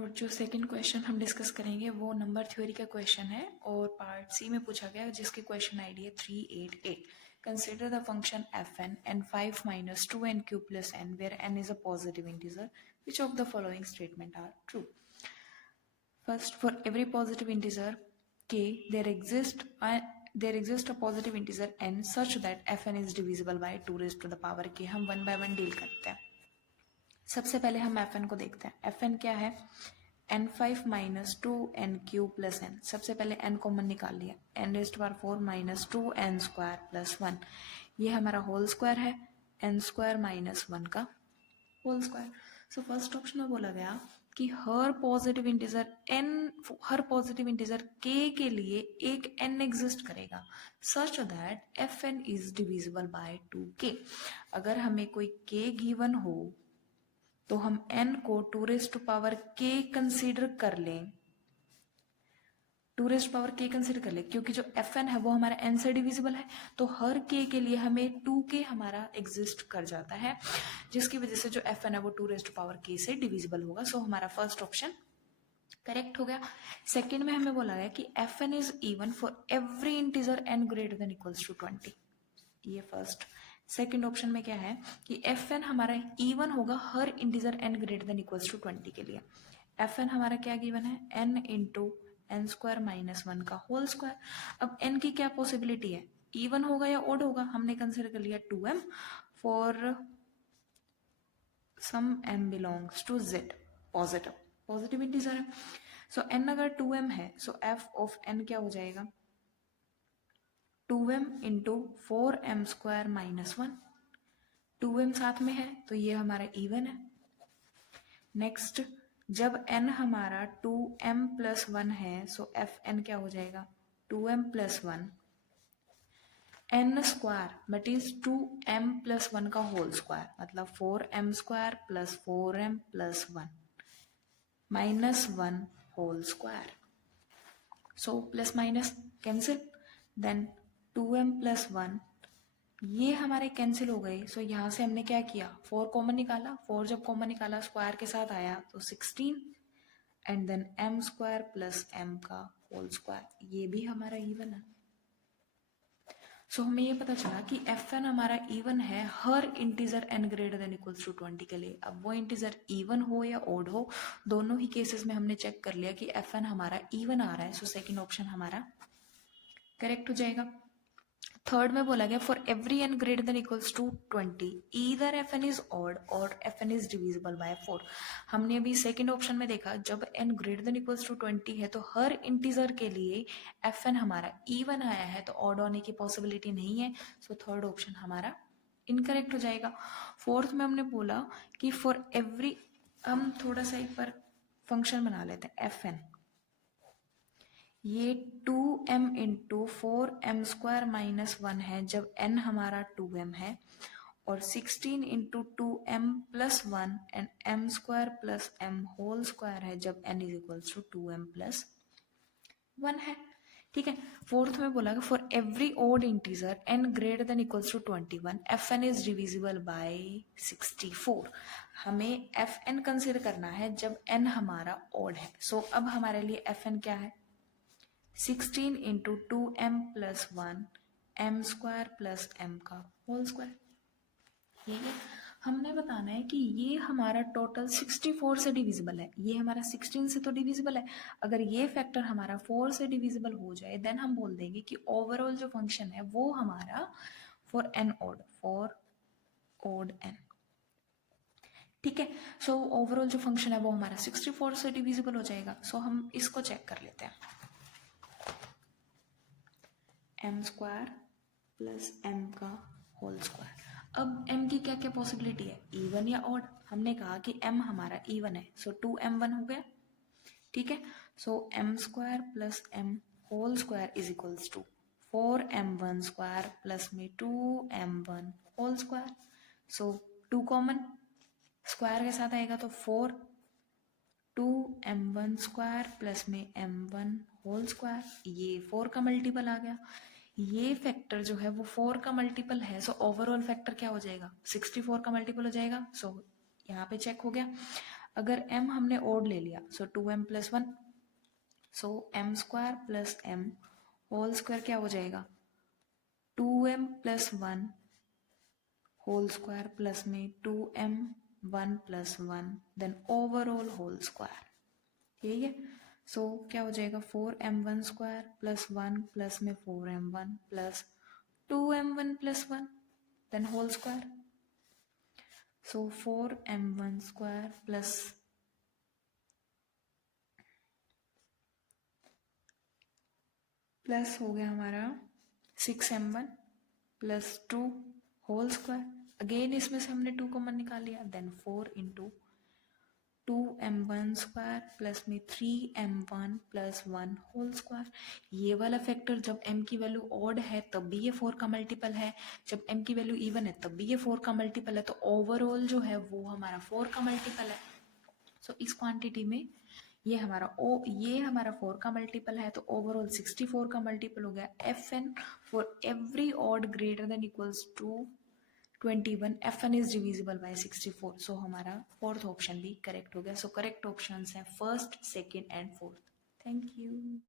और जो second question हम डिस्कस करेंगे वो नंबर थ्योरी का क्वेश्चन है और पार्ट सी में पूछा गया जिसकी क्वेश्चन आईडी है 388. Consider the function fn n5 minus 2n cube plus n where n is a positive integer. Which of the following statement are true? First, for every positive integer k, there exists a positive integer n such that fn is divisible by 2 raised to the power k. हम one by one deal करते हैं. सबसे पहले हम fn को देखते हैं. fn क्या है? n5 minus 2n³ plus n. सबसे पहले n कॉमन निकाल लिया. n⁴ minus 2n square plus 1. ये हमारा होल स्क्वायर है. n स्क्वायर माइनस 1 का whole square. So first option में बोला गया कि हर पॉजिटिव इंटीजर k के लिए एक n एग्जिस्ट करेगा such that fn is divisible bye 2k. अगर हमें कोई k गिवन हो तो हम n को 2 raised to power k consider कर लें. 2 raised to power k consider कर लें क्योंकि जो fn है वो हमारा n से डिविजिबल है. तो हर k के लिए हमें 2k हमारा एग्जिस्ट कर जाता है जिसकी वजह से जो fn है वो 2 raised to power k से डिविजिबल होगा. सो हमारा फर्स्ट ऑप्शन करेक्ट हो गया. सेकेंड में हमें बोला गया कि fn is even for every integer n greater than equals to 20. ये फर्स्ट. सेकेंड ऑप्शन में क्या है कि fn हमारा इवन होगा हर integer n greater than equals to 20 के लिए. fn हमारा क्या गिवन है? n into n square minus 1 का होल स्क्वायर. अब n की क्या पॉसिबिलिटी है? इवन होगा या ओड होगा? हमने कंसिडर कर लिया 2m for some m belongs to z. Positive integer है. सो n अगर 2m है सो f ऑफ n क्या हो जाएगा? 2m into 4m square minus 1. 2m साथ में है तो ये हमारा इवन है. नेक्स्ट, जब n हमारा 2m प्लस 1 है सो fn क्या हो जाएगा? 2m plus 1 n square but is 2m plus 1 का होल स्क्वायर मतलब 4m square plus 4m plus 1 minus 1 whole square. So plus minus cancel. Then 2m plus 1 ये हमारे कैंसिल हो गए. सो यहाँ से हमने क्या किया? 4 कॉमन निकाला. 4 जब कॉमन निकाला स्क्वायर के साथ आया तो 16 and then m square plus m का होल स्क्वायर. ये भी हमारा इवन है. सो हमें ये पता चला कि fn हमारा इवन है हर integer n greater than equals to 20 के लिए. अब वो इंटीजर इवन हो या ओड हो दोनों ही केसेस में हमने चेक कर लिया कि fn हमारा इवन आ रहा है. सो सेकेंड ऑप्शन हमारा करेक्ट हो जाएगा. थर्ड में बोला गया for every n greater than equals to 20 either fn is odd और fn इज डिविजिबल बाय 4. हमने अभी सेकंड ऑप्शन में देखा जब n greater than equals to 20 है तो हर इंटीजर के लिए fn हमारा इवन आया है तो ऑड होने की पॉसिबिलिटी नहीं है. सो थर्ड ऑप्शन हमारा इनकरेक्ट हो जाएगा. फोर्थ में हमने बोला कि फॉर एवरी, हम थोड़ा सा एक बार फंक्शन बना लेते हैं fn. ये 2m into 4m square minus 1 है जब n हमारा 2m है और 16 into 2m plus 1 and m square plus m whole square है जब n is equals to 2m plus 1 है. ठीक है. फोर्थ में बोला for every odd integer n greater than equals to 21 fn is divisible by 64. हमें fn कंसिडर करना है जब n हमारा ओड है. सो अब हमारे लिए fn क्या है? 16 into 2m plus 1 m square plus m का होल स्क्वायर. ये हमने बताना है कि ये हमारा टोटल 64 से डिविजिबल है. ये हमारा 16 से तो डिविजिबल है. अगर ये फैक्टर हमारा 4 से डिविजिबल हो जाए देन हम बोल देंगे कि ओवरऑल जो फंक्शन है वो हमारा फॉर ओड n. ठीक है. सो ओवरऑल जो फंक्शन है वो हमारा 64 से डिविजिबल हो जाएगा. सो हम इसको चेक कर लेते हैं. m स्क्वायर प्लस m का होल स्क्वायर. अब m की क्या क्या पॉसिबिलिटी है? इवन या ऑड. हमने कहा कि m हमारा इवन है सो 2m1 हो गया. ठीक है. So m square plus m whole square is equals to 4m1 square plus में 2m1 whole square. So 2 common square के साथ आएगा तो 4 2m1 स्क्वायर प्लस में m1 होल स्क्वायर. ये 4 का मल्टीपल आ गया. ये फैक्टर जो है वो 4 का मल्टीपल है. सो ओवरऑल फैक्टर क्या हो जाएगा? 64 का मल्टीपल हो जाएगा. सो यहाँ पे चेक हो गया. अगर m हमने ओड ले लिया so 2m plus 1, so m square plus m whole square क्या हो जाएगा 2m plus 1 whole square plus में 2m 1 plus 1 then overall whole square, यही है। सो क्या हो जाएगा 4m1 स्क्वायर प्लस 1 प्लस में 4m1 plus 2m1 plus 1 then whole square. So 4m1 square plus हो गया हमारा 6m1 plus 2 whole square, again इसमें से हमने 2 कॉमन निकाल लिया then 4 into 2m1 square plus में 3m1 प्लस 1 होल स्क्वायर। ये वाला फैक्टर जब m की वैल्यू ऑड है तब भी ये 4 का मल्टीपल है, जब m की वैल्यू इवन है तब भी ये 4 का मल्टीपल है, तो ओवरऑल जो है वो हमारा 4 का मल्टीपल है। सो इस क्वांटिटी में ये हमारा 4 का मल्टीपल है, तो ओवरऑल 64 का मल्टीपल हो गया। Fn for every odd greater than equals to 21 Fn is divisible by 64, so हमारा फोर्थ ऑप्शन भी करेक्ट हो गया। सो करेक्ट ऑप्शंस हैं first, second and fourth. Thank you.